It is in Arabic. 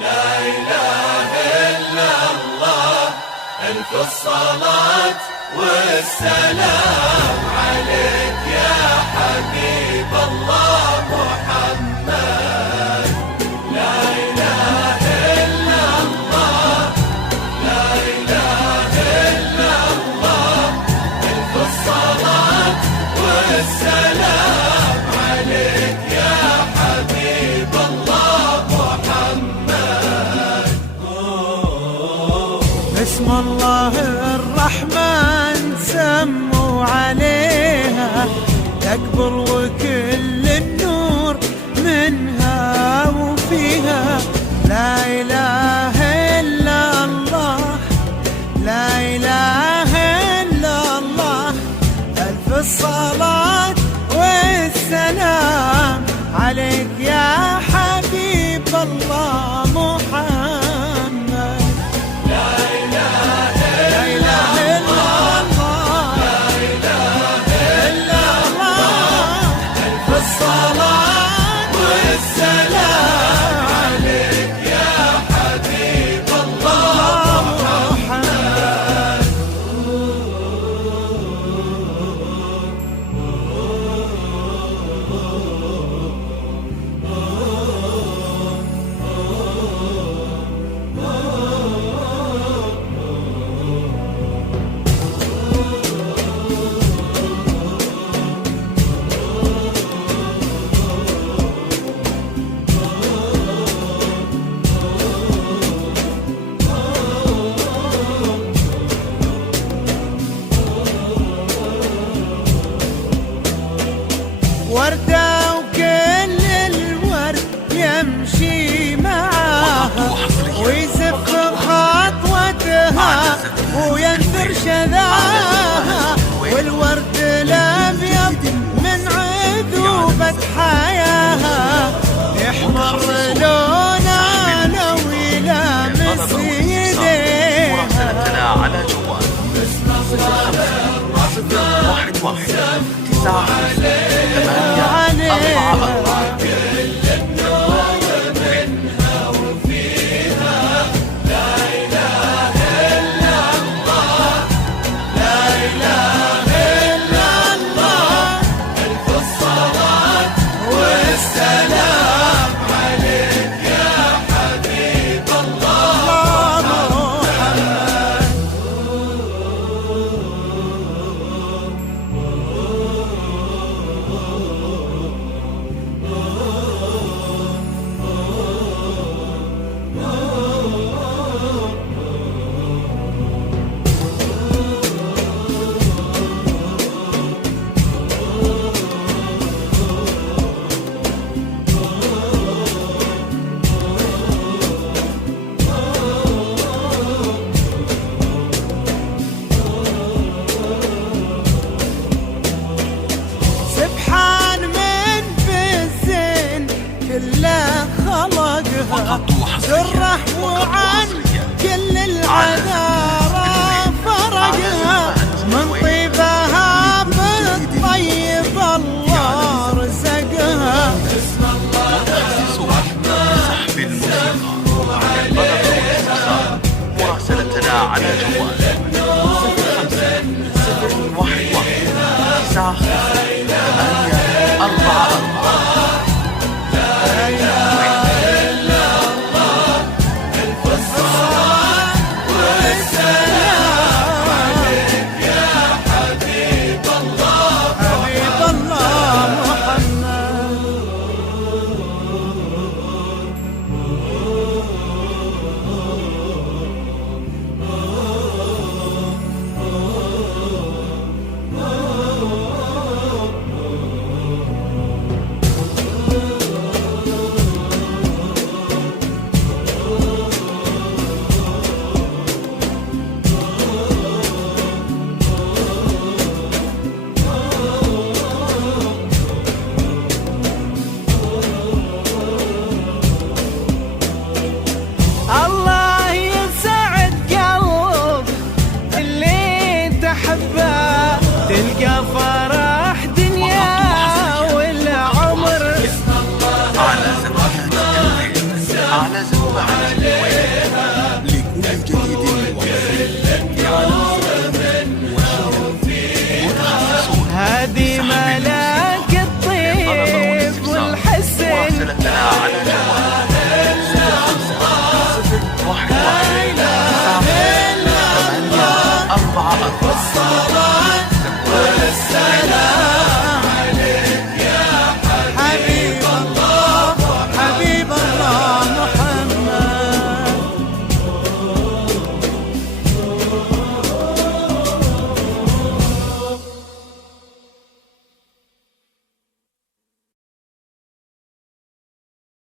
لا إله إلا الله، ألف الصلاة والسلام عليك يا حبيب الله محمد. لا إله إلا الله، لا إله إلا الله، ألف الصلاة والسلام عليك يا حبيب الله محمد. اسم الله الرحمن سموا عليها تكبر وكل النور منها وفيها. لا إله إلا الله، لا إله إلا الله، ألف الصلاة والسلام عليك يا حبيب الله محمد. لا إله إلا الله، لا إله إلا الله، ألف الصلاة والسلام عليك يا حبيب الله محمد. وردة وكل الورد يمشي معاها ويزف خطوتها وينثر شذاها، والورد الأبيض من عذوبة حياها يحمر لونه لو يلامس يديها. مراسلتنا على جوال 05 والسلام عليك يا حبيب الله محمد. سبحان من في الزين كله خلقها سره وعن كل العذارى فرقها، من طيبها بالطيب الله رزقها. اسم الله الرحمن سموا عليها مراسلتنا على جوال 05 حبيب الله محمد. بعد وإليكم. لكل جديد